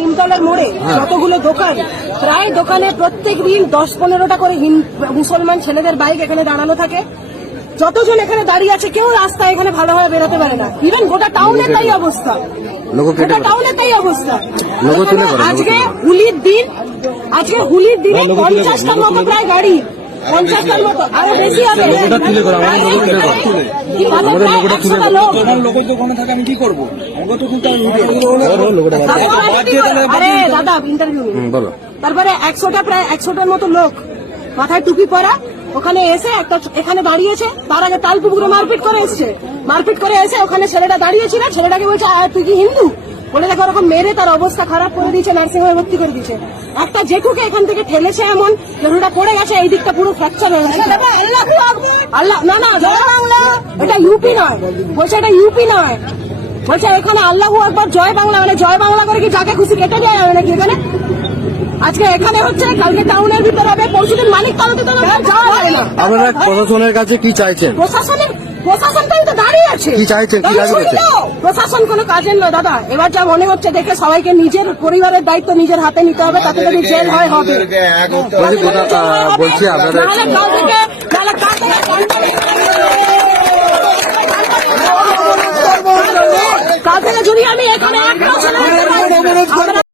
তিনতলার মোড়ে হ্যাঁ। যতগুলো দোকান প্রায় দোকানে প্রত্যেক দিন দশ পনেরোটা করে মুসলমান ছেলেদের বাইক এখানে দাঁড়ানো থাকে। যতজন এখানে দাঁড়িয়ে আছে কেউ রাস্তায় এখানে ভালোভাবে বেরোতে পারে না। ইভেন গোটা টাউনের তাই অবস্থা। গোটা। টাউনের তাই অবস্থা। আজকে। হুলির দিন আজকে হুলির দিনে পঞ্চাশটার মতো প্রায় গাড়ি। পঞ্চাশটার মতো। আরও বেশি হবে। লোগোটা তুলে করো, আমাদের লোগো তুলে করো। কি বলে, আমাদের প্রায় লোগোটা তুলে 100টা করো। লোক। আমার লোকের দোকানে থাকে আমি কি করব? আমাকে তো কিন্তু আরে দাদা ইন্টারভিউ বলো। তারপরে একশোটা প্রায় একশোটার মতো লোক মাথায় টুপি পরা ওখানে এসে একটা এখানে দাঁড়িয়েছে তার আগে তাল পুকুরে মারপিট করে এসছে। মারপিট করে এসে ওখানে ছেলেটা দাঁড়িয়েছিল ছেলেটাকে বলছে "আয়, তুই কি হিন্দু? বলে দেখো ওরকম মেরে তার অবস্থা খারাপ করে দিয়েছে নার্সিং হোমে ভর্তি করে দিয়েছে। একটা জেঠুকে এখান থেকে ঠেলেছে এমন জেঠুটা পড়ে গেছে এই দিকটা পুরো ফ্র্যাকচার হয়ে গেছে। আল্লাহ না না এটা ইউপি নয়। বলছে এটা ইউপি নয়। বলছে এখানে আল্লাহু একবার জয় বাংলা মানে জয় বাংলা করে কি যাকে খুশি কেটে দেওয়া যাবে নাকি এখানে? আজকে এখানে হচ্ছে কালকে টাউনের ভিতরে হবে পরশুদিন মানিক তালুতে তো যাওয়া যাবে না। আপনারা প্রশাসনের কাছে কি চাইছেন? প্রশাসনের প্রশাসন কোনো কাজের নয় দাদা এবার যা মনে হচ্ছে দেখে সবাইকে নিজের পরিবারের দায়িত্ব নিজের হাতে নিতে হবে তাতে যদি জেল হয় হবে। যদি আমি এখানে এক বছর